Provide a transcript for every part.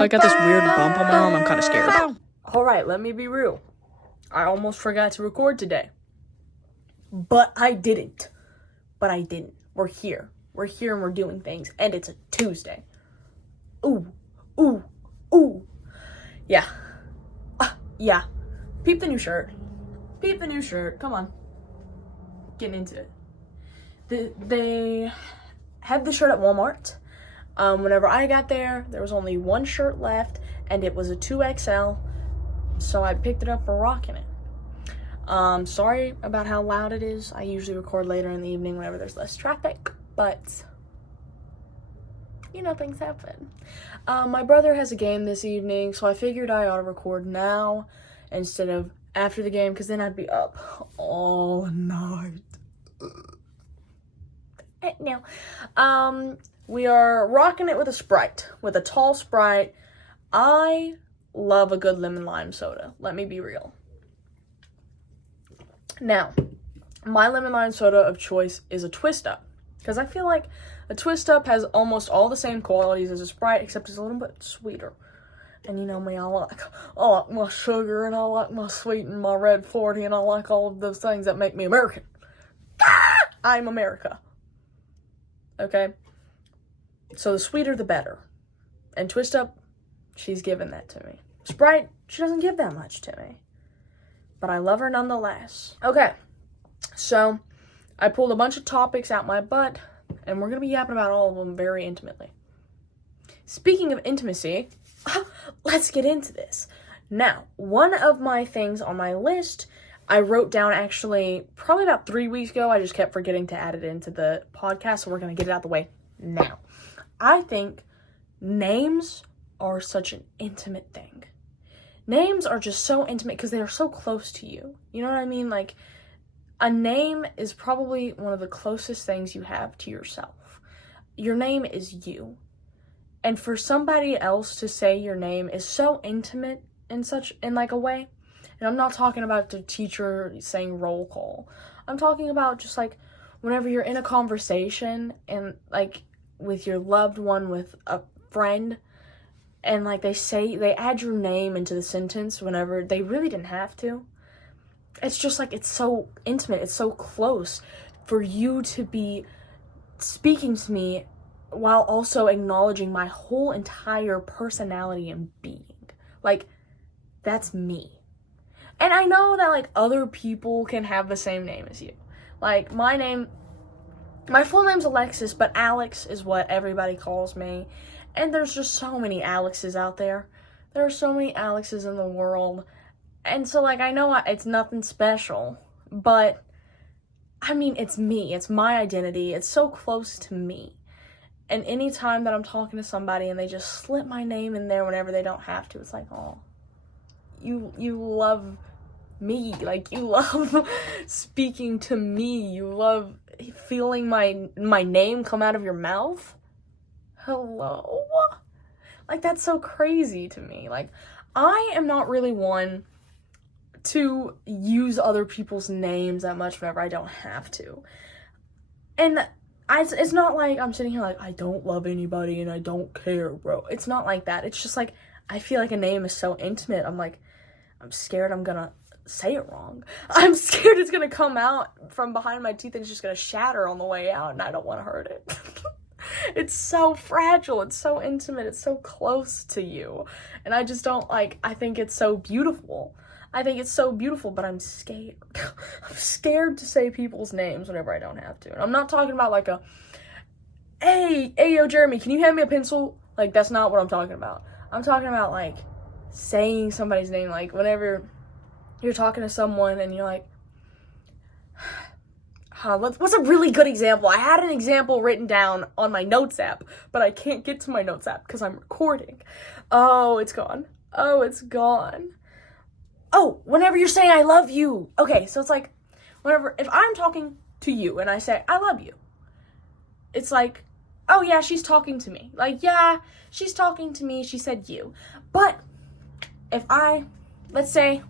I got this weird bump on my arm. I'm kind of scared. Alright, let me be real. I almost forgot to record today. But I didn't. We're here. We're here and we're doing things. And it's a Tuesday. Ooh. Yeah. Yeah. Peep the new shirt. Come on. Getting into it. They had the shirt at Walmart. Whenever I got there was only one shirt left, and it was a 2XL, so I picked it up for rocking it. Sorry about how loud it is. I usually record later in the evening whenever there's less traffic, but you know, things happen. My brother has a game this evening, so I figured I ought to record now instead of after the game, because then I'd be up all night. No. We are rocking it with a Sprite, with a tall Sprite. I love a good lemon lime soda. Let me be real. Now, my lemon lime soda of choice is a Twist Up, because I feel like a Twist Up has almost all the same qualities as a Sprite, except it's a little bit sweeter. And you know me, I like my sugar, and I like my sweet and my red 40, and I like all of those things that make me American. I'm America. Okay? So the sweeter, the better. And Twist Up, she's given that to me. Sprite, she doesn't give that much to me. But I love her nonetheless. Okay, so I pulled a bunch of topics out my butt, and we're going to be yapping about all of them very intimately. Speaking of intimacy, let's get into this. Now, one of my things on my list, I wrote down actually probably about 3 weeks ago. I just kept forgetting to add it into the podcast, so we're going to get it out of the way now. I think names are such an intimate thing. Names are just so intimate because they are so close to you. You know what I mean? Like, a name is probably one of the closest things you have to yourself. Your name is you. And for somebody else to say your name is so intimate in like a way. And I'm not talking about the teacher saying roll call. I'm talking about just like whenever you're in a conversation and like with your loved one, with a friend, and like they add your name into the sentence whenever they really didn't have to. It's just like, it's so intimate, it's so close for you to be speaking to me while also acknowledging my whole entire personality and being. Like, that's me. And I know that like other people can have the same name as you. Like, my full name's Alexis, but Alex is what everybody calls me. And there's just so many Alexes out there. There are so many Alexes in the world. And so, like, I know it's nothing special, but, I mean, it's me. It's my identity. It's so close to me. And anytime that I'm talking to somebody and they just slip my name in there whenever they don't have to, it's like, oh, you love me. Like, you love speaking to me. You love feeling my name come out of your mouth. Hello? Like, that's so crazy to me. Like, I am not really one to use other people's names that much whenever I don't have to. And it's not like I'm sitting here like, I don't love anybody and I don't care, bro. It's not like that. It's just like, I feel like a name is so intimate. I'm like, I'm scared I'm gonna say it wrong. I'm scared it's gonna come out from behind my teeth and it's just gonna shatter on the way out, and I don't want to hurt it. It's so fragile. It's so intimate. It's so close to you. And I just don't like, I think it's so beautiful. But I'm scared. I'm scared to say people's names whenever I don't have to. And I'm not talking about like hey, yo, Jeremy, can you hand me a pencil? Like, that's not what I'm talking about. I'm talking about like saying somebody's name. Like, whenever you're talking to someone and you're like, what's a really good example? I had an example written down on my notes app, but I can't get to my notes app because I'm recording. Oh, it's gone. Oh, whenever you're saying I love you. Okay, so it's like, if I'm talking to you and I say I love you, it's like, oh yeah, she's talking to me. Like, yeah, she's talking to me. She said you. But if let's say,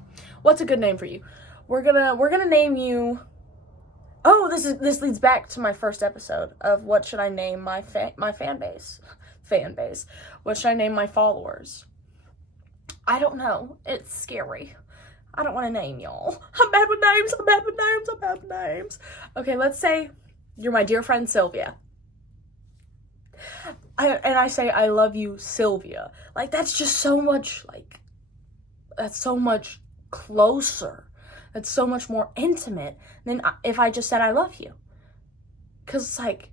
what's a good name for you? We're gonna name you. Oh, this leads back to my first episode of what should I name my fan base. fan base. What should I name my followers? I don't know. It's scary. I don't want to name y'all. I'm bad with names. Okay, let's say you're my dear friend Sylvia. I say I love you, Sylvia. Like, that's just so much, like, that's so much closer. That's so much more intimate than if I just said I love you. Because it's like,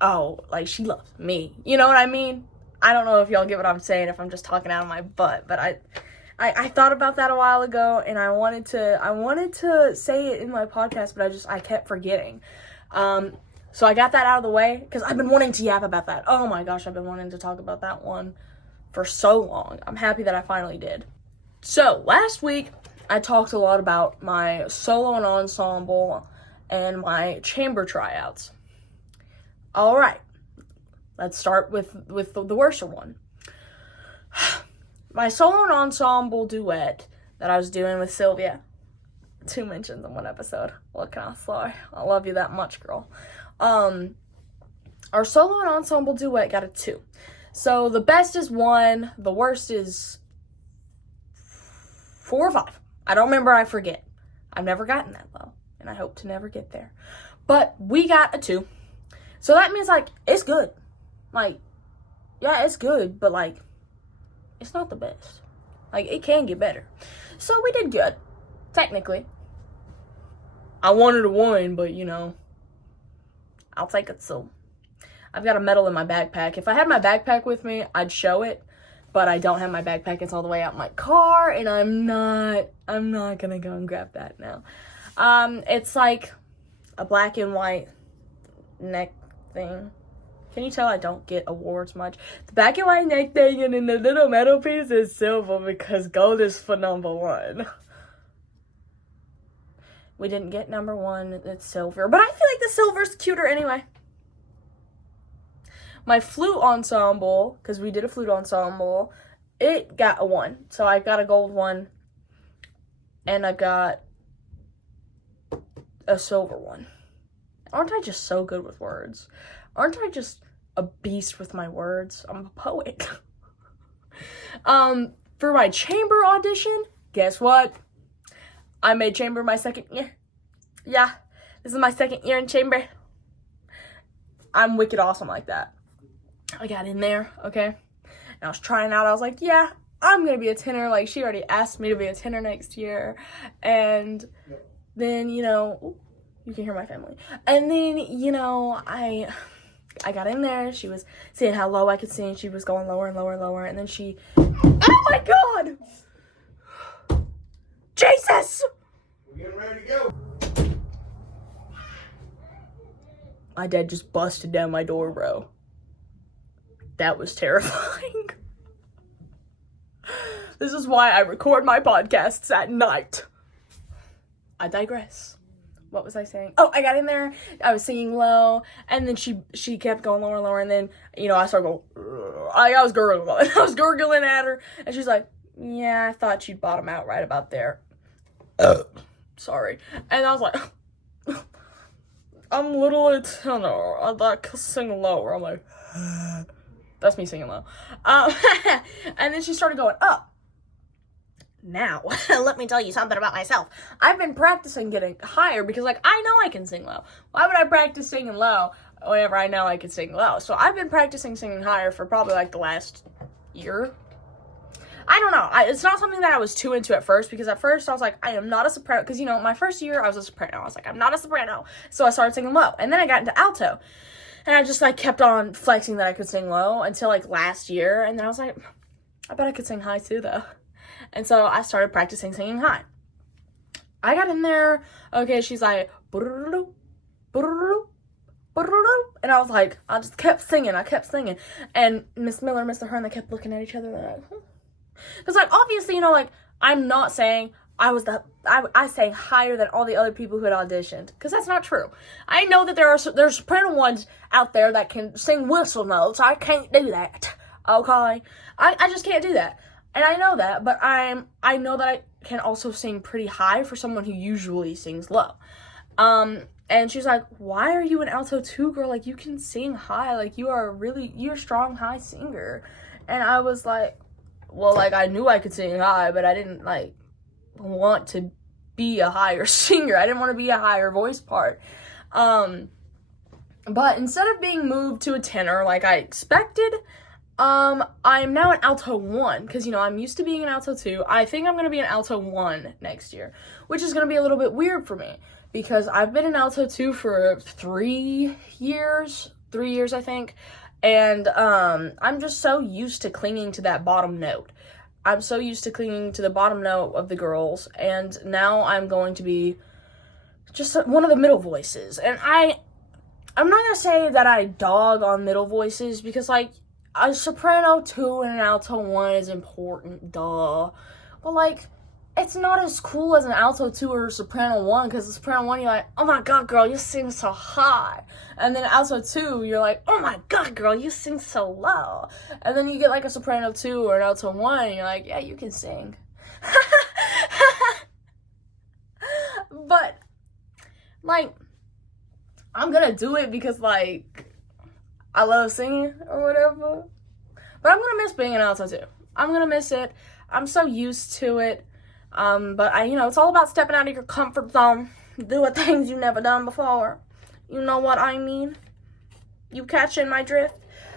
oh, like, she loves me. You know what I mean? I don't know if y'all get what I'm saying, if I'm just talking out of my butt, but I thought about that a while ago, and I wanted to say it in my podcast, but I kept forgetting. So I got that out of the way, because I've been wanting to yap about that. Oh my gosh, I've been wanting to talk about that one for so long. I'm happy that I finally did. So, last week, I talked a lot about my solo and ensemble and my chamber tryouts. Alright, let's start with the worst one. My solo and ensemble duet that I was doing with Sylvia. 2 mentions in one episode. What can I say? I love you that much, girl. Our solo and ensemble duet got a 2. So the best is 1, the worst is 4 or 5. I don't remember, I forget. I've never gotten that low, and I hope to never get there. But we got a 2. So that means, like, it's good. Like, yeah, it's good, but, like, it's not the best. Like, it can get better. So we did good, technically. I wanted to win, but, you know, I'll take it. So I've got a medal in my backpack. If I had my backpack with me, I'd show it, but I don't have my backpack. It's all the way out in my car, and I'm not gonna go and grab that now. It's like a black and white neck thing. Can you tell I don't get awards much? The black and white neck thing, and then the little metal piece is silver because gold is for number 1. We didn't get number 1, it's silver. But I feel like the silver's cuter anyway. My flute ensemble, because we did a flute ensemble, it got a 1. So I got a gold 1. And I got a silver 1. Aren't I just so good with words? Aren't I just a beast with my words? I'm a poet. For my chamber audition, guess what? I made chamber my 2nd year. Yeah, this is my 2nd year in chamber. I'm wicked awesome like that. I got in there, okay? And I was trying out. I was like, yeah, I'm going to be a tenor. Like, she already asked me to be a tenor next year. And then, you know, ooh, you can hear my family. And then, you know, I got in there. She was seeing how low I could sing. She was going lower and lower and lower. And then she, oh my God! Jesus! We're getting ready to go. My dad just busted down my door, bro. That was terrifying. This is why I record my podcasts at night. I digress. What was I saying? Oh, I got in there, I was singing low, and then she kept going lower and lower, and then, you know, I started going, I was gurgling. I was gurgling at her, and she's like, yeah, I thought you'd bottom out right about there. Sorry. And I was like, I'm literally a tenor. I like to sing lower. I'm like, that's me singing low. And then she started going up. Now, let me tell you something about myself. I've been practicing getting higher because, like, I know I can sing low. Why would I practice singing low whenever I know I can sing low? So I've been practicing singing higher for probably, like, the last year. I don't know. It's not something that I was too into at first, because at first I was like, I am not a soprano. Because, you know, my first year I was a soprano. I was like, I'm not a soprano. So I started singing low. And then I got into alto. And I just, like, kept on flexing that I could sing low until, like, last year. And then I was like, I bet I could sing high too, though. And so I started practicing singing high. I got in there. Okay, she's like, and I was like, I just kept singing. I kept singing. And Miss Miller and Mr. Hearn, they kept looking at each other. They're like, because, like, obviously, you know, like, I'm not saying I sang higher than all the other people who had auditioned, because that's not true. I know that there's soprano ones out there that can sing whistle notes. I can't do that, okay? I just can't do that, and I know that, but I know that I can also sing pretty high for someone who usually sings low. And she's like, why are you an alto 2, girl? Like, you can sing high. Like, you're a strong high singer. And I was like, well, like, I knew I could sing high, but I didn't, like, want to be a higher singer. I didn't want to be a higher voice part. But instead of being moved to a tenor like I expected, I'm now an alto 1, because, you know, I'm used to being an alto 2. I think I'm going to be an alto 1 next year, which is going to be a little bit weird for me, because I've been an alto 2 for 3 years, I think, and I'm just so used to clinging to that bottom note. I'm so used to clinging to the bottom note of the girls, and now I'm going to be just one of the middle voices. And I'm not going to say that I dog on middle voices, because, like, a soprano 2 and an alto 1 is important, duh. But, like, it's not as cool as an alto 2 or a soprano 1, because the soprano 1, you're like, oh my god, girl, you sing so high. And then alto 2, you're like, oh my god, girl, you sing so low. And then you get, like, a soprano 2 or an alto 1, and you're like, yeah, you can sing. But, like, I'm gonna do it because, like, I love singing or whatever. But I'm gonna miss being an alto 2. I'm gonna miss it. I'm so used to it. But you know, it's all about stepping out of your comfort zone, doing things you've never done before. You know what I mean? You catching my drift?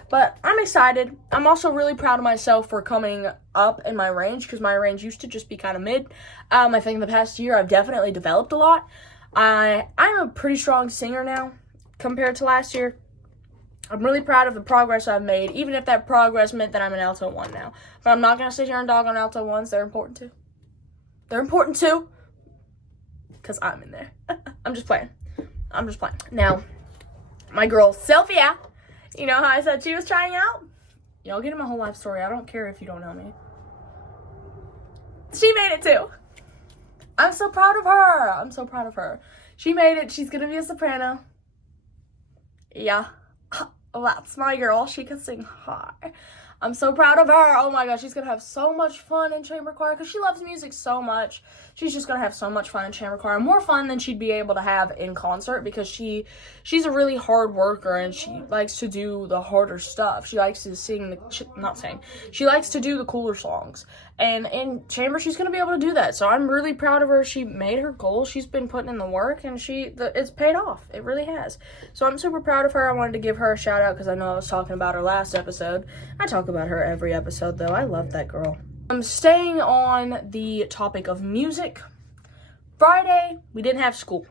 But I'm excited. I'm also really proud of myself for coming up in my range, because my range used to just be kind of mid. I think in the past year I've definitely developed a lot. I'm a pretty strong singer now compared to last year. I'm really proud of the progress I've made, even if that progress meant that I'm an alto 1 now. But I'm not going to sit here and dog on alto 1s. They're important too. They're important too, because I'm in there. I'm just playing. Now, my girl, Sylvia, you know how I said she was trying out? Y'all get in my whole life story. I don't care if you don't know me. She made it too. I'm so proud of her. She made it. She's going to be a soprano. Yeah. That's my girl. She can sing high. I'm so proud of her. Oh my gosh, she's going to have so much fun in chamber choir, because she loves music so much. She's just going to have so much fun in chamber choir. More fun than she'd be able to have in concert, because she's a really hard worker, and she likes to do the harder stuff. She likes to she likes to do the cooler songs. And in chamber, she's going to be able to do that. So I'm really proud of her. She made her goal. She's been putting in the work, and it's paid off. It really has. So I'm super proud of her. I wanted to give her a shout out, because I know I was talking about her last episode. I talk about her every episode, though. I love that girl. I'm staying on the topic of music. Friday, we didn't have school.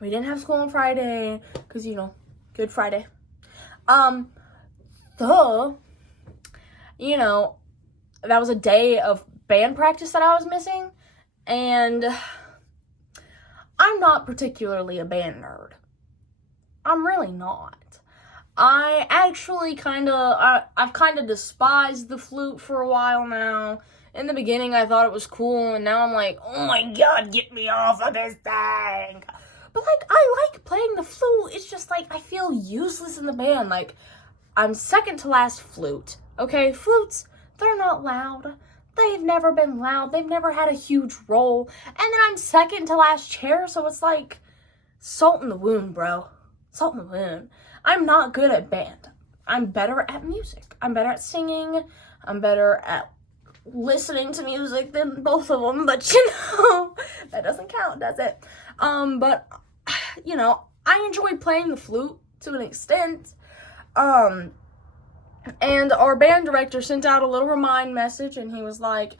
We didn't have school on Friday, because, you know, Good Friday. You know, that was a day of band practice that I was missing, and I'm not particularly a band nerd. I'm really not. I actually I've kind of despised the flute for a while now. In the beginning, I thought it was cool, and now I'm like, oh my god, get me off of this thing. But, like, I like playing the flute. It's just, like, I feel useless in the band. Like, I'm second to last flute. Okay, flutes, they're not loud. They've never been loud. They've never had a huge role. And then I'm second to last chair, so it's like salt in the wound, bro. Salt in the wound. I'm not good at band. I'm better at music. I'm better at singing. I'm better at listening to music than both of them, but, you know, that doesn't count, does it? But, you know, I enjoy playing the flute to an extent. And our band director sent out a little remind message, and he was like,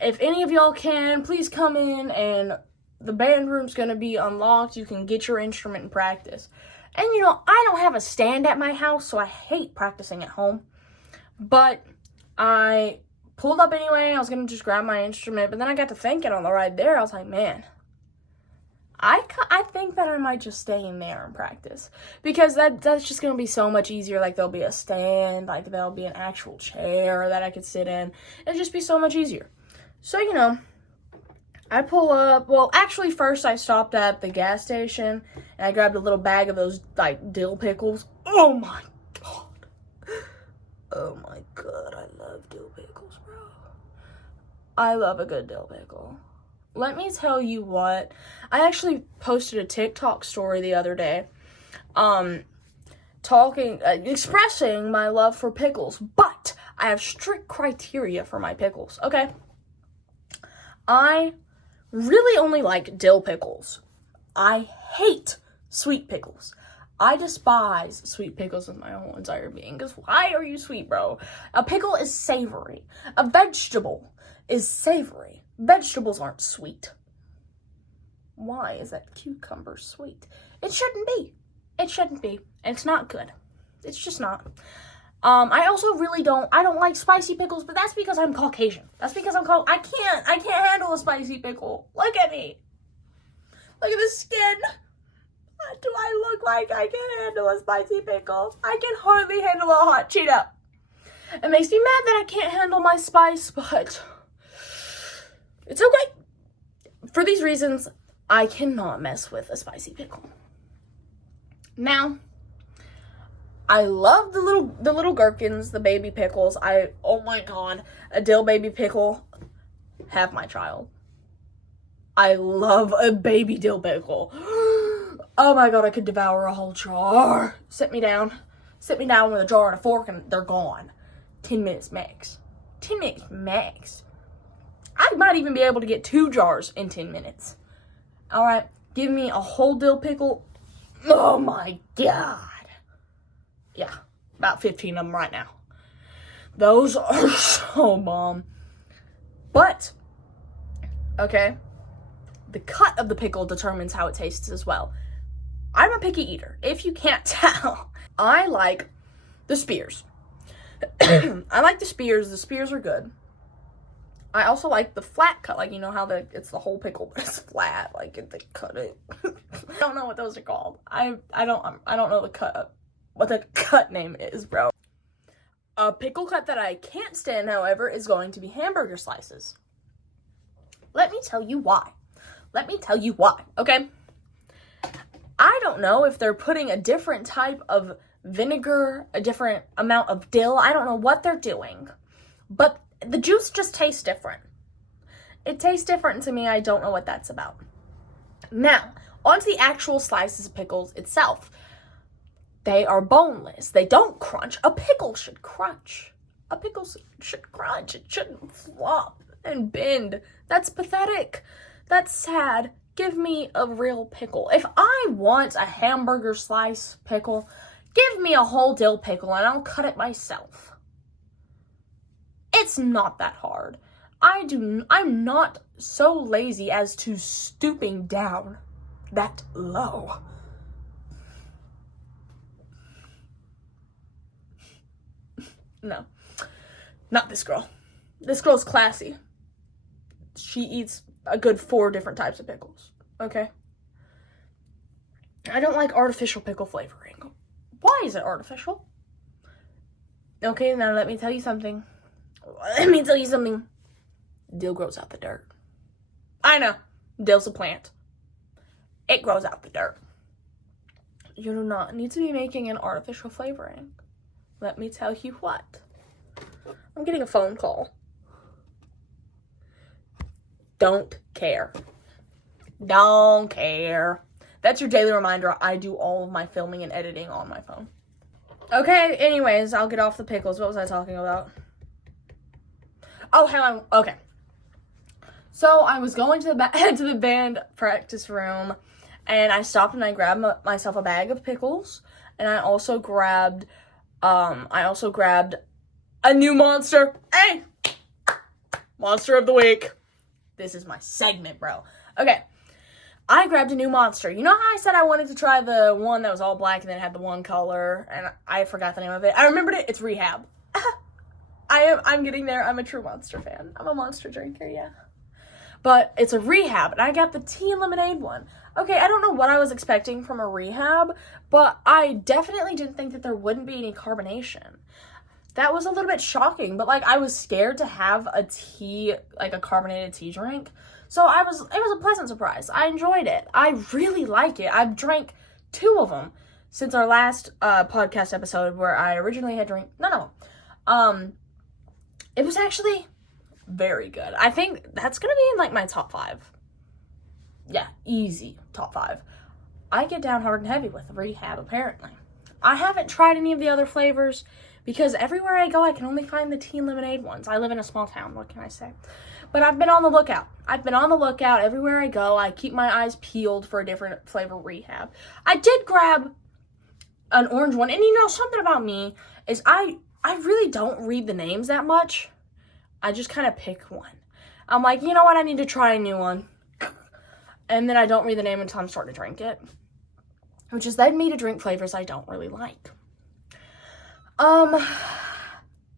if any of y'all can, please come in, and the band room's going to be unlocked. You can get your instrument and practice. And, you know, I don't have a stand at my house, so I hate practicing at home. But I pulled up anyway. I was going to just grab my instrument, but then I got to thinking on the ride there. I was like, man, I think that I might just stay in there and practice, because that's just going to be so much easier. Like, there'll be a stand, like, there'll be an actual chair that I could sit in. It'd just be so much easier. So, you know, I pull up. Well, actually, first I stopped at the gas station, and I grabbed a little bag of those, like, dill pickles. Oh, my God. Oh, my God. I love dill pickles, bro. I love a good dill pickle. let me tell you what. I actually posted a TikTok story the other day, expressing my love for pickles, but I have strict criteria for my pickles, okay? I really only like dill pickles. I hate sweet pickles. I despise sweet pickles with my whole entire being, because why are you sweet, bro? A pickle is savory. A vegetable is savory. Vegetables aren't sweet. Why is that cucumber sweet? It shouldn't be. It shouldn't be. And it's not good. It's just not. I also really don't like spicy pickles, but that's because I'm Caucasian. That's because I can't handle a spicy pickle. Look at me. Look at the skin. Do I look like I can handle a spicy pickle? I can hardly handle a hot Cheeto. It makes me mad that I can't handle my spice, but it's okay. For these reasons, I cannot mess with a spicy pickle. Now, I love the little gherkins, the baby pickles. Oh my god, a dill baby pickle, have my child. I love a baby dill pickle. Oh my god, I could devour a whole jar. Sit me down with a jar and a fork and they're gone. 10 minutes max. 10 minutes max. I might even be able to get 2 jars in 10 minutes. Alright, give me a whole dill pickle. Oh my god. Yeah, about 15 of them right now. Those are so bomb. But, okay, the cut of the pickle determines how it tastes as well. I'm a picky eater, if you can't tell. I like the spears. I like the spears. The spears are good. I also like the flat cut, like, you know how it's the whole pickle, but it's flat, like, they cut it. I don't know what those are called. I don't know what the cut name is, bro. A pickle cut that I can't stand, however, is going to be hamburger slices. Let me tell you why. Okay? I don't know if they're putting a different type of vinegar, a different amount of dill. I don't know what they're doing, but the juice just tastes different. It tastes different to me. I don't know what that's about. Now, onto the actual slices of pickles itself. They are boneless. They don't crunch. A pickle should crunch. A pickle should crunch. It shouldn't flop and bend. That's pathetic. That's sad. Give me a real pickle. If I want a hamburger slice pickle, give me a whole dill pickle and I'll cut it myself. It's not that hard. I'm not so lazy as to stooping down that low. No, not this girl. This girl's classy. She eats a good 4 different types of pickles, okay? I don't like artificial pickle flavoring. Why is it artificial? Okay, now let me tell you something. Dill grows out the dirt. I know. Dill's a plant. It grows out the dirt. You do not need to be making an artificial flavoring. Let me tell you what. I'm getting a phone call. Don't care. Don't care. That's your daily reminder. I do all of my filming and editing on my phone. Okay, anyways, I'll get off the pickles. What was I talking about? Oh, hello. Okay. So I was going to the band practice room, and I stopped and I grabbed myself a bag of pickles, and I also grabbed a new monster. Hey! Monster of the week. This is my segment, bro. Okay. I grabbed a new monster. You know how I said I wanted to try the one that was all black and then had the one color, and I forgot the name of it? I remembered it. It's Rehab. I'm getting there. I'm a true Monster fan. I'm a Monster drinker, yeah. But it's a Rehab, and I got the tea and lemonade one. Okay, I don't know what I was expecting from a Rehab, but I definitely didn't think that there wouldn't be any carbonation. That was a little bit shocking, but, like, I was scared to have a tea, like a carbonated tea drink. So it was a pleasant surprise. I enjoyed it. I really like it. I've drank 2 of them since our last podcast episode where I originally had drank. No. It was actually very good. I think that's going to be in, like, my top 5. Yeah, easy top 5. I get down hard and heavy with Rehab, apparently. I haven't tried any of the other flavors because everywhere I go, I can only find the tea and lemonade ones. I live in a small town, what can I say? But I've been on the lookout. Everywhere I go. I keep my eyes peeled for a different flavor Rehab. I did grab an orange one. And something about me is I really don't read the names that much. I just kind of pick one. I'm like, you know what? I need to try a new one. And then I don't read the name until I'm starting to drink it. Which has led me to drink flavors I don't really like.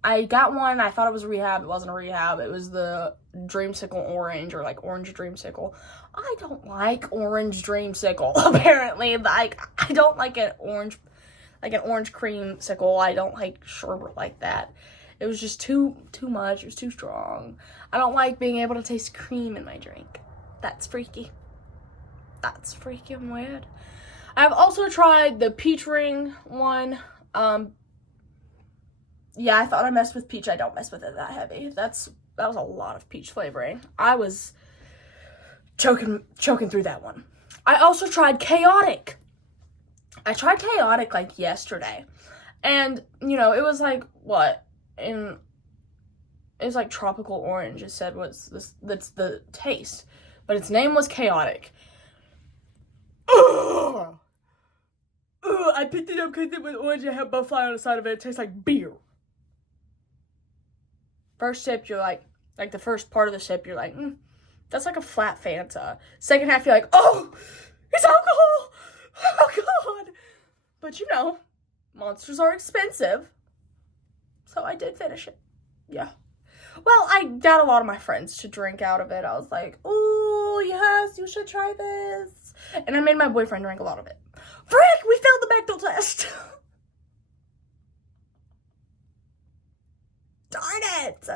I got one. I thought it was a Rehab. It wasn't a Rehab. It was the Dreamsicle Orange, or like Orange Dreamsicle. I don't like Orange Dreamsicle, apparently. Like, I don't like an orange creamsicle. I don't like sherbet like that. It was just too much. It was too strong. I don't like being able to taste cream in my drink. That's freaky. That's freaking weird. I've also tried the peach ring one. Yeah, I thought I messed with peach. I don't mess with it that heavy. That was a lot of peach flavoring. I was choking through that one. I also tried Chaotic. I tried Chaotic like yesterday. And, it was like, what? It was like tropical orange. It said that's the taste. But its name was Chaotic. Ugh! Ugh, I picked it up because it was orange and had butterfly on the side of it. It tastes like beer. First sip, you're like the first part of the sip, you're like, that's like a flat Fanta. Second half, you're like, oh, it's alcohol. Oh, God. But Monsters are expensive. So I did finish it. Yeah. Well, I got a lot of my friends to drink out of it. I was like, oh, yes, you should try this. And I made my boyfriend drink a lot of it. Frick, we failed the Bechdel test. Darn it.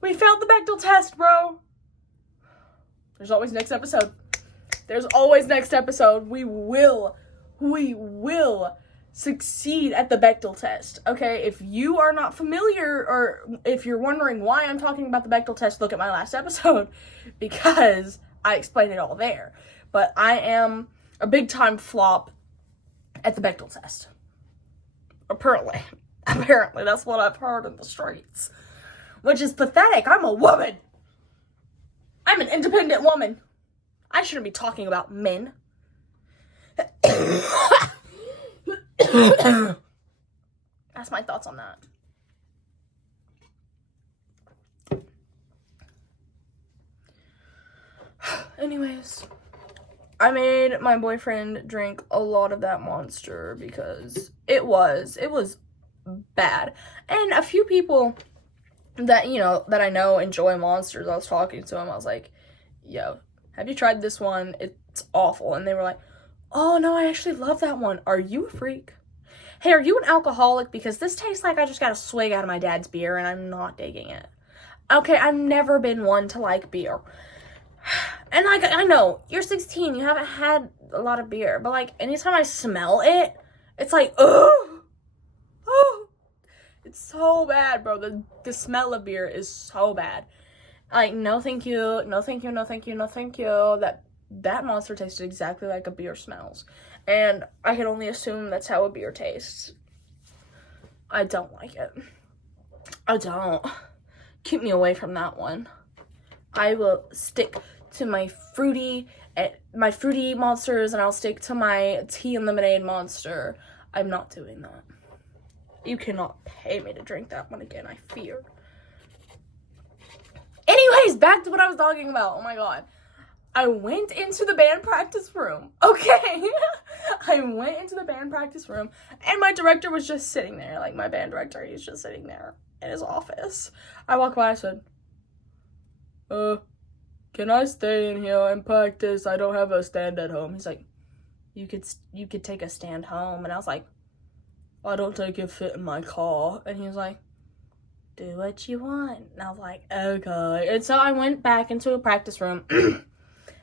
We failed the Bechdel test, bro. There's always next episode. We will succeed at the Bechdel test. Okay, if you are not familiar, or if you're wondering why I'm talking about the Bechdel test, look at my last episode, because I explained it all there. But I am a big time flop at the Bechdel test. Apparently, that's what I've heard in the streets. Which is pathetic. I'm a woman. I'm an independent woman. I shouldn't be talking about men. That's my thoughts on that. Anyways, I made my boyfriend drink a lot of that Monster because it was bad. And a few people that, that I know enjoy Monsters, I was talking to them, I was like, yo, have you tried this one? It's awful. And they were like, oh, no, I actually love that one. Are you a freak? Hey, are you an alcoholic? Because this tastes like I just got a swig out of my dad's beer and I'm not digging it. Okay, I've never been one to like beer. And, I know, you're 16, you haven't had a lot of beer. But, anytime I smell it, it's like, ugh! Oh! It's so bad, bro. The smell of beer is so bad. No thank you, no thank you, no thank you, no thank you. That Monster tasted exactly like a beer smells. And I can only assume that's how a beer tastes. I don't like it. I don't. Keep me away from that one. I will stick to my fruity Monsters, and I'll stick to my tea and lemonade Monster. I'm not doing that. You cannot pay me to drink that one again, I fear. Anyways, back to what I was talking about. Oh my god. I went into the band practice room. Okay. I went into the band practice room, and my director was just sitting there. My band director, he's just sitting there in his office. I walked by, I said, can I stay in here and practice? I don't have a stand at home. He's like, you could take a stand home. And I was like, I don't think it fit in my car. And he was like, do what you want. And I was like, okay. And so I went back into a practice room.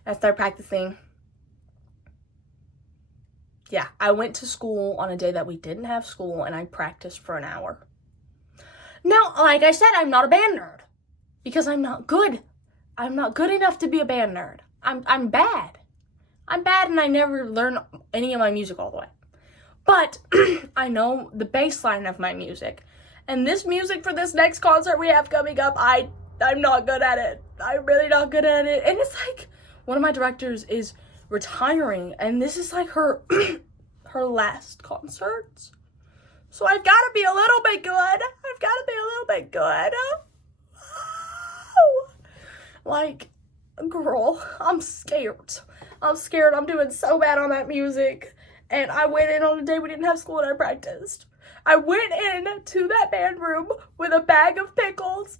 I started practicing. Yeah, I went to school on a day that we didn't have school, and I practiced for an hour. Now, like I said, I'm not a band nerd. Because I'm not good. I'm not good enough to be a band nerd. I'm bad. I'm bad and I never learn any of my music all the way. But I know the bass line of my music. And this music for this next concert we have coming up, I'm not good at it. I'm really not good at it. And it's like, one of my directors is retiring, and this is like her her last concerts. So I've got to be a little bit good. I've got to be a little bit good. Like, girl, I'm scared. I'm scared. I'm doing so bad on that music. And I went in on a day we didn't have school and I practiced. I went in to that band room with a bag of pickles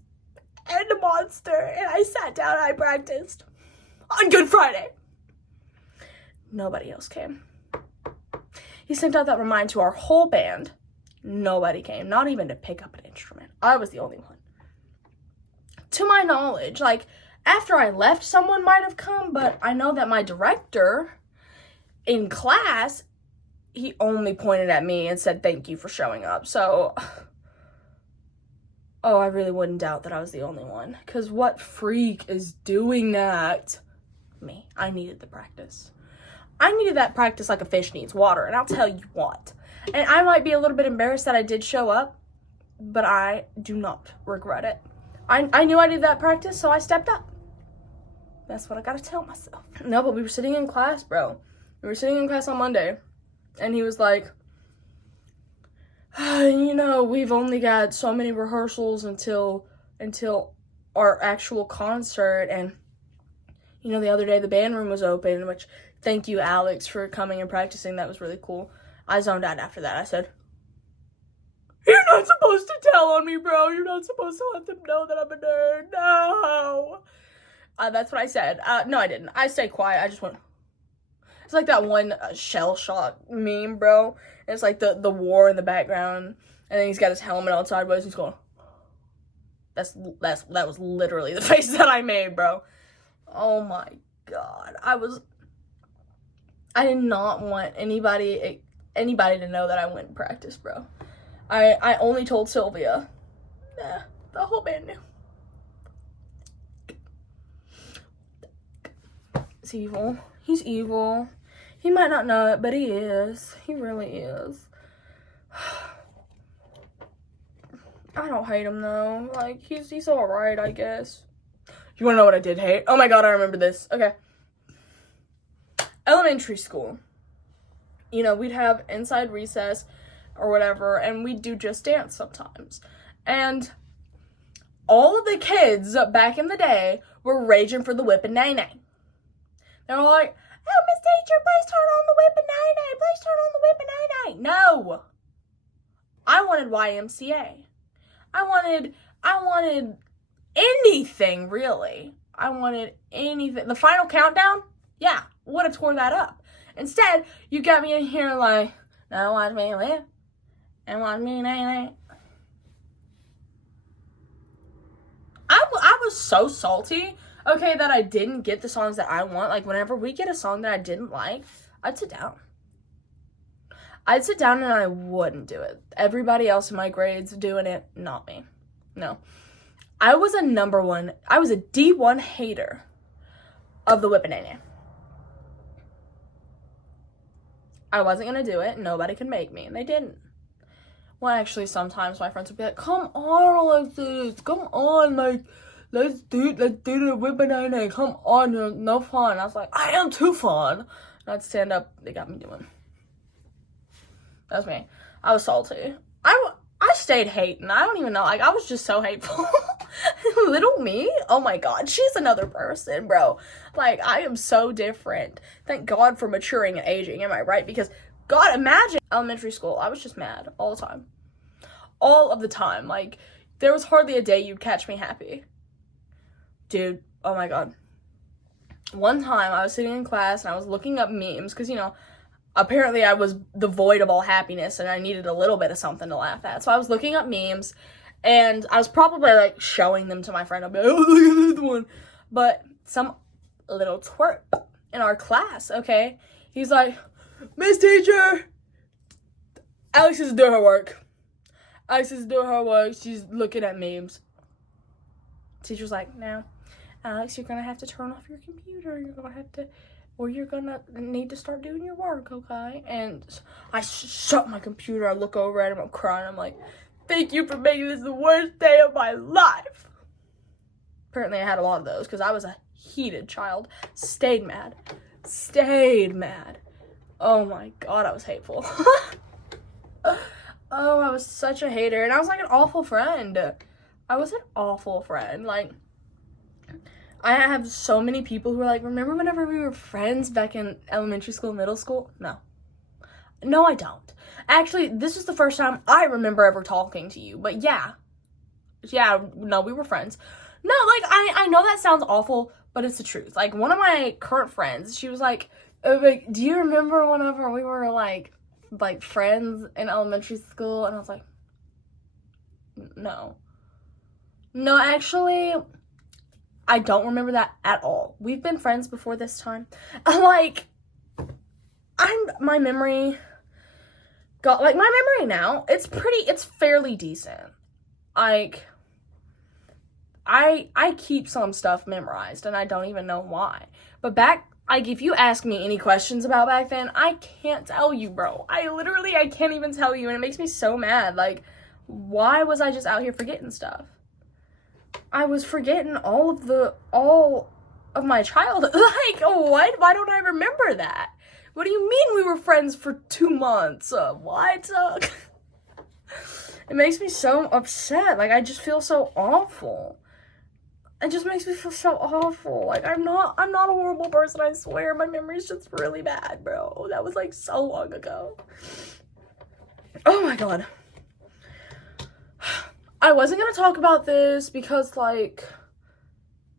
and a monster, and I sat down and I practiced on Good Friday. Nobody else came. He sent out that reminder to our whole band. Nobody came, not even to pick up an instrument. I was the only one. To my knowledge, like, after I left, someone might have come, but I know that my director in class, he only pointed at me and said, thank you for showing up. So, oh, I really wouldn't doubt that I was the only one. Because what freak is doing that? Me. I needed the practice. I needed that practice like a fish needs water. And I'll tell you what. And I might be a little bit embarrassed that I did show up, but I do not regret it. I knew I needed that practice, so I stepped up. That's what I gotta tell myself. No, but we were sitting in class, bro. We were sitting in class on Monday, and he was like, you know, we've only got so many rehearsals until our actual concert, and, you know, the other day the band room was open, which, thank you, Alex, for coming and practicing. That was really cool. I zoned out after that. I said, you're not supposed to tell on me, bro. You're not supposed to let them know that I'm a nerd. No. That's what I said. No, I didn't. I stayed quiet. I just went. It's like that one shell shock meme, bro. And it's like the war in the background, and then he's got his helmet on sideways. He's going. That was literally the face that I made, bro. Oh my god. I did not want anybody to know that I went and practiced, bro. I only told Sylvia. Yeah, the whole band knew. He's evil. He's evil. He might not know it, but he is. He really is. I don't hate him, though. Like, he's alright, I guess. You wanna know what I did hate? Oh my god, I remember this. Okay. Elementary school. You know, we'd have inside recess or whatever, and we'd do Just Dance sometimes. And all of the kids back in the day were raging for the whip and nay-nay. They were like, oh, Miss Teacher, please turn on the whip and nay-nay. Please turn on the whip and nay-nay. No. I wanted YMCA. I wanted anything, really. I wanted anything. The final countdown? Yeah, would have tore that up. Instead, you got me in here like, now watch me whip and watch me nay-nay. I was so salty, okay, that I didn't get the songs that I want. Like, whenever we get a song that I didn't like, I'd sit down. And I wouldn't do it. Everybody else in my grades doing it, not me. No. I was a D1 hater of the whip and nay-nay. I wasn't going to do it. Nobody could make me. And they didn't. Well, actually, sometimes my friends would be like, come on, Alexis. Come on. Like, let's do the whip and nay-nay. Come on. You're no fun. I was like, I am too fun. And I'd stand up. They got me doing. That was me. I was salty. I stayed hating. I don't even know. Like, I was just so hateful. Little me? Oh my god. She's another person, bro. Like, I am so different. Thank God for maturing and aging. Am I right? Because, God, imagine elementary school. I was just mad all the time. All of the time. Like, there was hardly a day you'd catch me happy. Dude, oh my god. One time, I was sitting in class and I was looking up memes. Because, you know, apparently I was devoid of all happiness and I needed a little bit of something to laugh at. So I was looking up memes and I was probably like showing them to my friend. I'd be like, oh, look at this one. But some little twerp in our class, okay? He's like, Miss Teacher, Alex is doing her work. She's looking at memes. Teacher's like, no, Alex, you're gonna have to turn off your computer. You're gonna have to, or you're gonna need to start doing your work, okay? And I shut my computer. I look over at him. I'm crying. I'm like, thank you for making this the worst day of my life. Apparently, I had a lot of those because I was a heated child. Stayed mad. Oh my god, I was hateful. Oh, I was such a hater. And I was like an awful friend. Like, I have so many people who are like, remember whenever we were friends back in elementary school, middle school? No, I don't. Actually, this is the first time I remember ever talking to you. But yeah, no, we were friends. No, like, I know that sounds awful, but it's the truth. Like, one of my current friends, she was like, do you remember whenever we were, like friends in elementary school? And I was like, no, actually, I don't remember that at all. We've been friends before this time. My memory now, it's fairly decent. Like, I keep some stuff memorized, and I don't even know why. But if you ask me any questions about back then, I can't tell you, bro. I can't even tell you, and it makes me so mad. Like, why was I just out here forgetting stuff? I was forgetting all of my childhood. Like, what? Why don't I remember that? What do you mean we were friends for 2 months? What? It makes me so upset. Like, I just feel so awful. It just makes me feel so awful. Like, I'm not a horrible person, I swear. My memory's just really bad, bro. That was, like, so long ago. Oh, my God. I wasn't gonna talk about this because, like,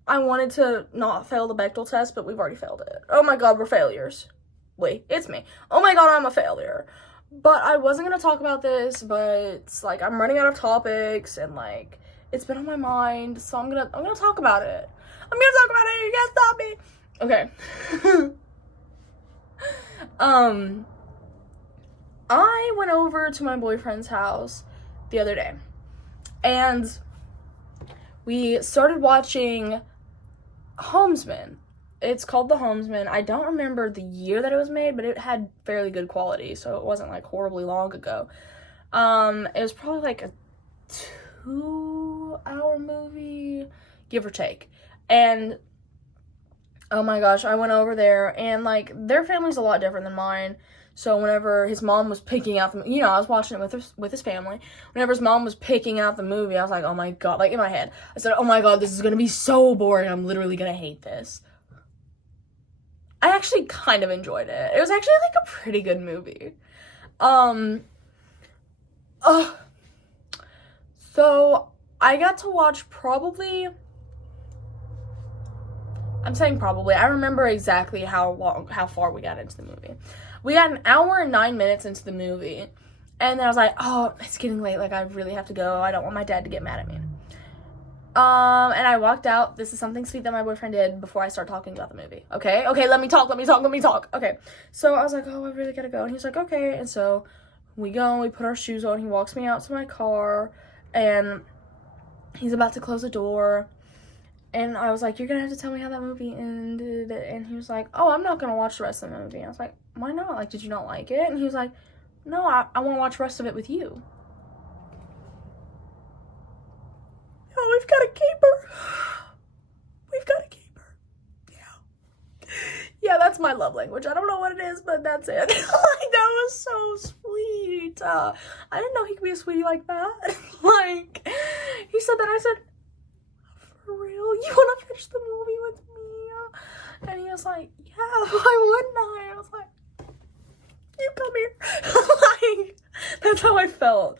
I wanted to not fail the Bechdel test, but we've already failed it. Oh, my God, we're failures. Wait, it's me. Oh, my God, I'm a failure. But I wasn't gonna talk about this, but, like, I'm running out of topics, and, like, it's been on my mind, so I'm gonna talk about it. You can't stop me. Okay. I went over to my boyfriend's house the other day, and we started watching Homesman. It's called The Homesman. I don't remember the year that it was made, but it had fairly good quality, so it wasn't, like, horribly long ago. It was probably, like, a 2-hour movie, give or take. And oh my gosh, I went over there, and, like, their family's a lot different than mine. So whenever his mom was picking out I was watching it with his family. Whenever his mom was picking out the movie, I was like, oh my god, like, in my head, I said, oh my god, this is gonna be so boring. I'm literally gonna hate this. I actually kind of enjoyed it. It was actually, like, a pretty good movie. So I got to watch I'm saying probably. I remember exactly how far we got into the movie. We got 1 hour and 9 minutes into the movie, and then I was like, oh, it's getting late. Like, I really have to go. I don't want my dad to get mad at me. And I walked out. This is something sweet that my boyfriend did before I start talking about the movie. Okay, let me talk. Okay, so I was like, oh, I really gotta go. And he's like, okay. And so we go, and we put our shoes on. He walks me out to my car, and he's about to close the door. And I was like, you're gonna have to tell me how that movie ended. And he was like, oh, I'm not gonna watch the rest of the movie. I was like, why not? Like, did you not like it? And he was like, no, I want to watch the rest of it with you. Oh, we've got a keeper. Yeah, that's my love language. I don't know what it is, but that's it. Like, that was so sweet. I didn't know he could be a sweetie like that. Like, he said that. I said, for real? You want to finish the movie with me? And he was like, yeah, why wouldn't I? I was like, you come here. Like, that's how I felt.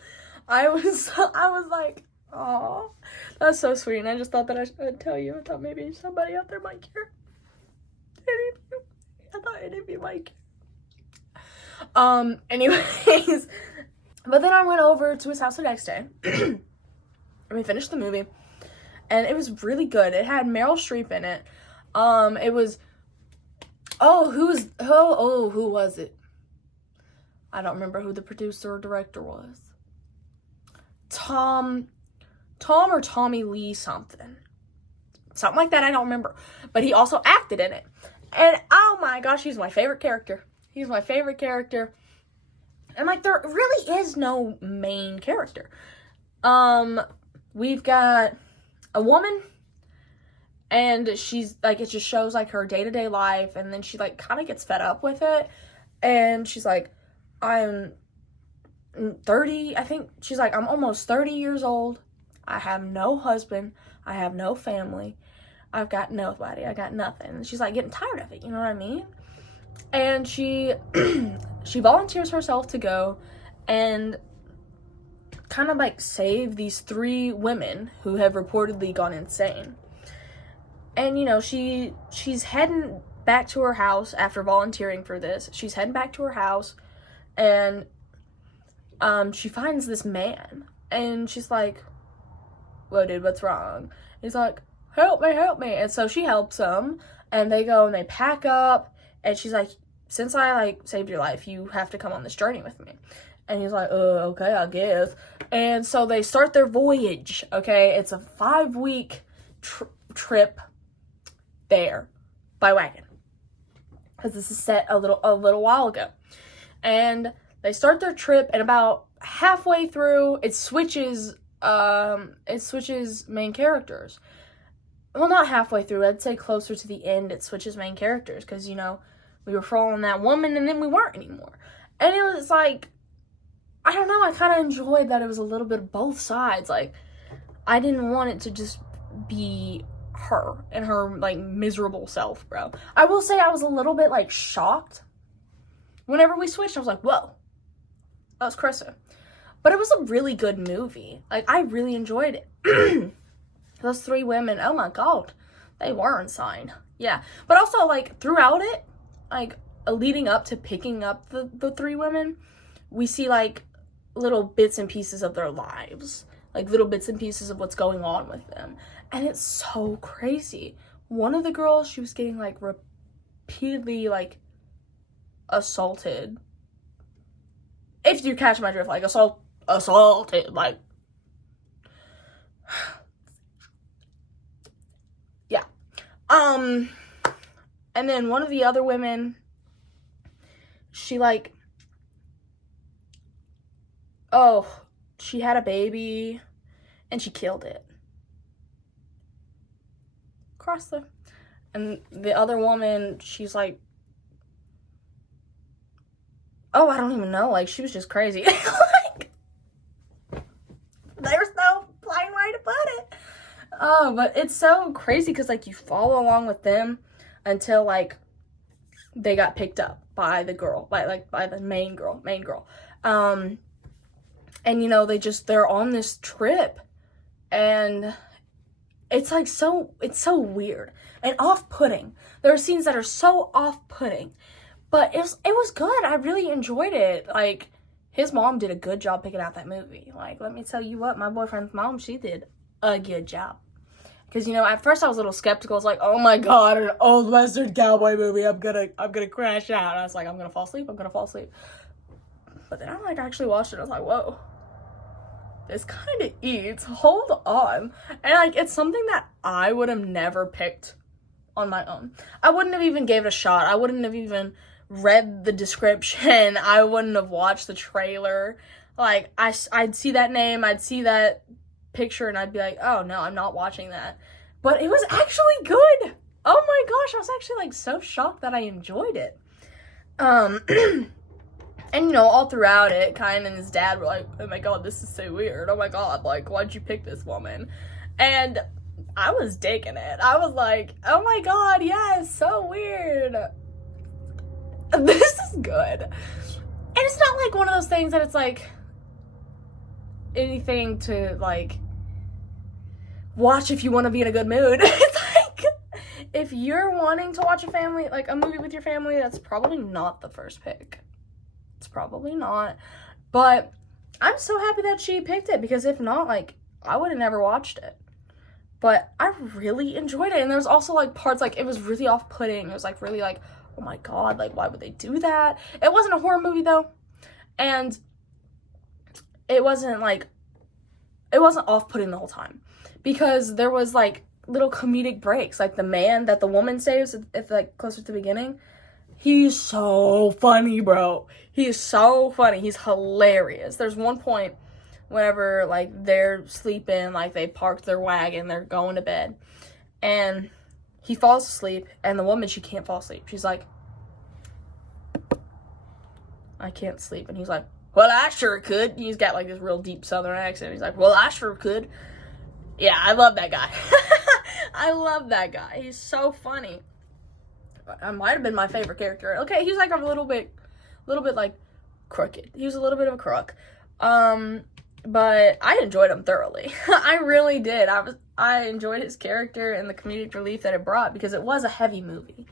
I was like, oh, that's so sweet. And I just thought that I should tell you. I thought maybe somebody out there might care. I thought any of you might care. Anyways, but then I went over to his house the next day, and we finished the movie, and it was really good. It had Meryl Streep in it. It was, who was it? I don't remember who the producer or director was. Tom or Tommy Lee something. something like that. I don't remember. But he also acted in it. And oh my gosh, he's my favorite character. He's my favorite character. And like, there really is no main character. We've got a woman, and she's like, it just shows like her day-to-day life, and then she like kind of gets fed up with it, and she's like, I'm 30, I think she's like, I'm almost 30 years old, I have no husband, I have no family, I've got nobody, I got nothing. And she's like getting tired of it, you know what I mean? And she she volunteers herself to go and kind of like save these 3 women who have reportedly gone insane. And, you know, she's heading back to her house after volunteering for this. She's heading back to her house, and she finds this man. And she's like, whoa, dude, what's wrong? He's like, help me, help me. And so she helps him, and they go and they pack up. And she's like, since I, like, saved your life, you have to come on this journey with me. And he's like, okay, I guess. And so they start their voyage, okay? It's a 5-week trip there by wagon, because this is set a little while ago. And they start their trip, and about halfway through, it switches main characters. Well, not halfway through, I'd say closer to the end, it switches main characters, because, you know, we were following that woman, and then we weren't anymore. And it was like, I don't know, I kind of enjoyed that it was a little bit of both sides. Like, I didn't want it to just be her and her, like, miserable self, bro. I will say I was a little bit, like, shocked. Whenever we switched, I was like, whoa, that was Krista. But it was a really good movie. Like, I really enjoyed it. Those 3 women, oh my god, they were insane. Yeah. But also, like, throughout it, like, leading up to picking up the 3 women, we see, like, little bits and pieces of their lives. Like, little bits and pieces of what's going on with them. And it's so crazy. One of the girls, she was getting, like, repeatedly, like, assaulted. If you catch my drift, like, assaulted, like, yeah. And then one of the other women, she, like, she had a baby, and she killed it. Crossler. And the other woman, she's like, I don't even know, like, she was just crazy. Like, there's no plain way to put it. Oh, but it's so crazy, because, like, you follow along with them until, like, they got picked up by the girl, by the main girl. And, you know, they're on this trip, and it's, like, it's so weird and off-putting. There are scenes that are so off-putting, but it was good. I really enjoyed it. Like, his mom did a good job picking out that movie. Like, let me tell you what, my boyfriend's mom, she did a good job. Because, you know, at first I was a little skeptical. I was like, oh my god, an old Western cowboy movie. I'm gonna crash out. And I was like, I'm gonna fall asleep. But then I, like, actually watched it. I was like, whoa. This kind of eats. Hold on. And, like, it's something that I would have never picked on my own. I wouldn't have even gave it a shot. I wouldn't have even read the description. I wouldn't have watched the trailer. Like, I'd see that name. I'd see that picture, and I'd be like, oh, no, I'm not watching that. But it was actually good. Oh, my gosh. I was actually, like, so shocked that I enjoyed it. And, you know, all throughout it, Kyan and his dad were like, oh my god, this is so weird. Oh my god, like, why'd you pick this woman? And I was digging it. I was like, oh my god, yes, so weird. This is good. And it's not like one of those things that it's like anything to, like, watch if you want to be in a good mood. It's like, if you're wanting to watch a movie with your family, that's probably not the first pick. It's probably not. But I'm so happy that she picked it, because if not, like, I would have never watched it. But I really enjoyed it. And there's also, like, parts, like, it was really off-putting. It was, like, really, like, oh my god, like, why would they do that? It wasn't a horror movie, though. And it wasn't off-putting the whole time. Because there was, like, little comedic breaks. Like the man that the woman saves at like closer to the beginning. He's so funny, bro. He is so funny. He's hilarious. There's one point whenever like they're sleeping, like they parked their wagon, they're going to bed, and he falls asleep, and the woman, she can't fall asleep. She's like, I can't sleep. And he's like, well, I sure could. He's got like this real deep southern accent. He's like, well, I sure could. Yeah, I love that guy. I love that guy. He's so funny. I might have been my favorite character. Okay, he's like a little bit like crooked. He was a little bit of a crook. But I enjoyed him thoroughly. I really did. I enjoyed his character and the comedic relief that it brought, because it was a heavy movie.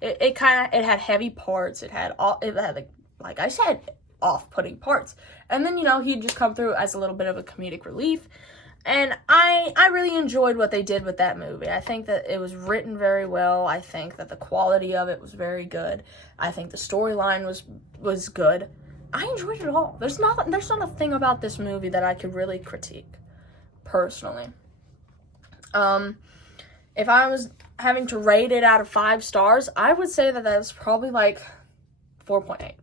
It had heavy parts. It had like I said, off-putting parts. And then, he'd just come through as a little bit of a comedic relief. And I really enjoyed what they did with that movie. I think that it was written very well. I think that the quality of it was very good. I think the storyline was good. I enjoyed it all. There's not a thing about this movie that I could really critique, personally. If I was having to rate it out of 5 stars, I would say that that's probably like 4.8.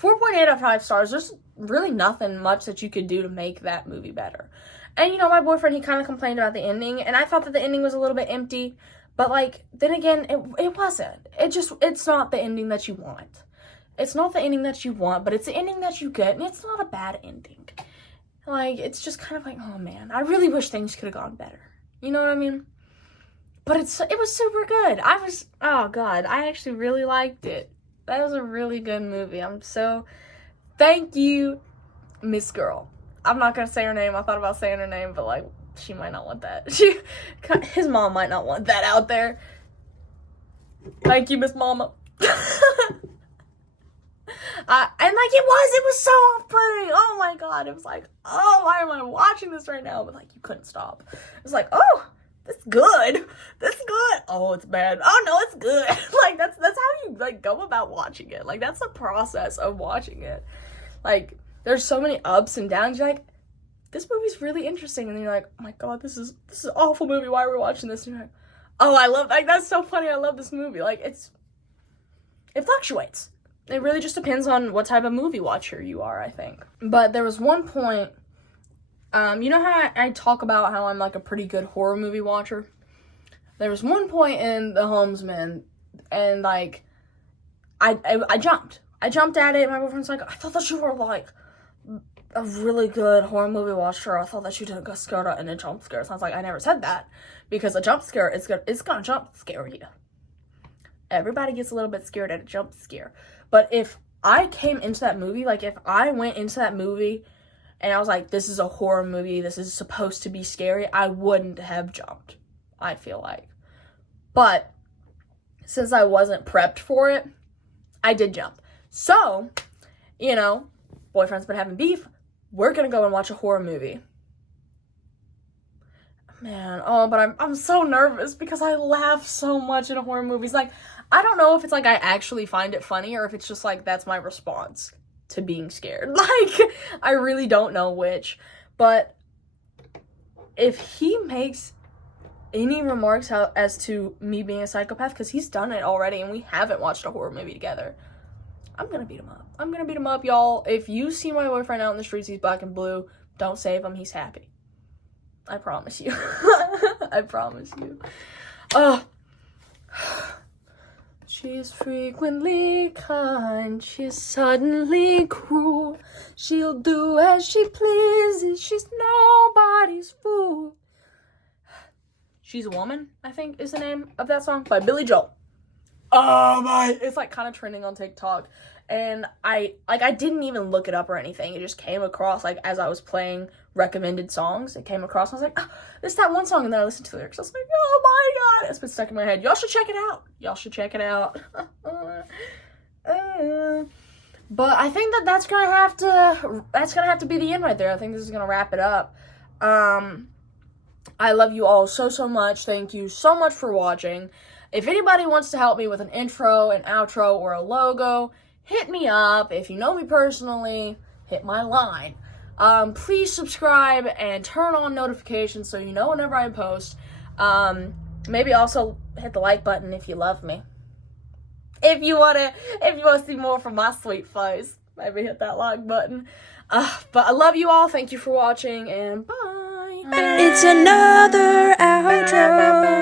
4.8 out of 5 stars. There's really nothing much that you could do to make that movie better. And, my boyfriend, he kind of complained about the ending, and I thought that the ending was a little bit empty, but, like, then again, it wasn't. It's not the ending that you want. It's not the ending that you want, but it's the ending that you get, and it's not a bad ending. Like, it's just kind of like, oh, man, I really wish things could have gone better. You know what I mean? But it was super good. Oh, God, I actually really liked it. That was a really good movie. Thank you, Miss Girl. I'm not gonna say her name. I thought about saying her name, but like, she might not want that. His mom might not want that out there. Thank you, Miss Mama. And like, it was so off-putting. Oh my God. It was like, oh, why am I watching this right now? But like, you couldn't stop. It was like, oh, that's good. That's good. Oh, it's bad. Oh no, it's good. Like, that's how you like go about watching it. Like, that's the process of watching it. Like, there's so many ups and downs. You're like, this movie's really interesting. And then you're like, oh my God, this is an awful movie. Why are we watching this? And you're like, oh, I love, like, that's so funny. I love this movie. Like, it fluctuates. It really just depends on what type of movie watcher you are, I think. But there was one point, you know how I talk about how I'm like a pretty good horror movie watcher? There was one point in The Homesman, and like, I jumped. I jumped at it, and my boyfriend's like, I thought that you were like a really good horror movie watcher. I thought that you didn't get scared in a jump scare. So I was like, I never said that, because a jump scare it's gonna jump scare you. Everybody gets a little bit scared at a jump scare. But if I came into that movie, like if I went into that movie and I was like, this is a horror movie, this is supposed to be scary, I wouldn't have jumped, I feel like. But since I wasn't prepped for it, I did jump. So, boyfriend's been having beef. We're gonna go and watch a horror movie. Man, but I'm so nervous because I laugh so much in horror movies. Like, I don't know if it's like I actually find it funny or if it's just like that's my response to being scared. Like, I really don't know which. But if he makes any remarks as to me being a psychopath, because he's done it already and we haven't watched a horror movie together, I'm gonna beat him up. I'm gonna beat him up, y'all. If you see my boyfriend out in the streets, he's black and blue, don't save him, he's happy. I promise you. I promise you. She's frequently kind, she's suddenly cruel. She'll do as she pleases, she's nobody's fool. She's a Woman, I think is the name of that song, by BILLIE JOEL. Oh my, it's like kind of trending on TikTok. And I didn't even look it up or anything. It just came across, like, as I was playing recommended songs. It came across, and I was like, oh, this is that one song, and then I listened to the lyrics. I was like, oh my God, it's been stuck in my head. Y'all should check it out. Y'all should check it out. But I think that's gonna have to be the end right there. I think this is gonna wrap it up. I love you all so much. Thank you so much for watching. If anybody wants to help me with an intro, an outro, or a logo, hit me up. If you know me personally, hit my line. Please subscribe and turn on notifications so you know whenever I post. Maybe also hit the like button if you love me. If you wanna see more from my sweet face, maybe hit that like button. But I love you all. Thank you for watching, and bye. It's another outro.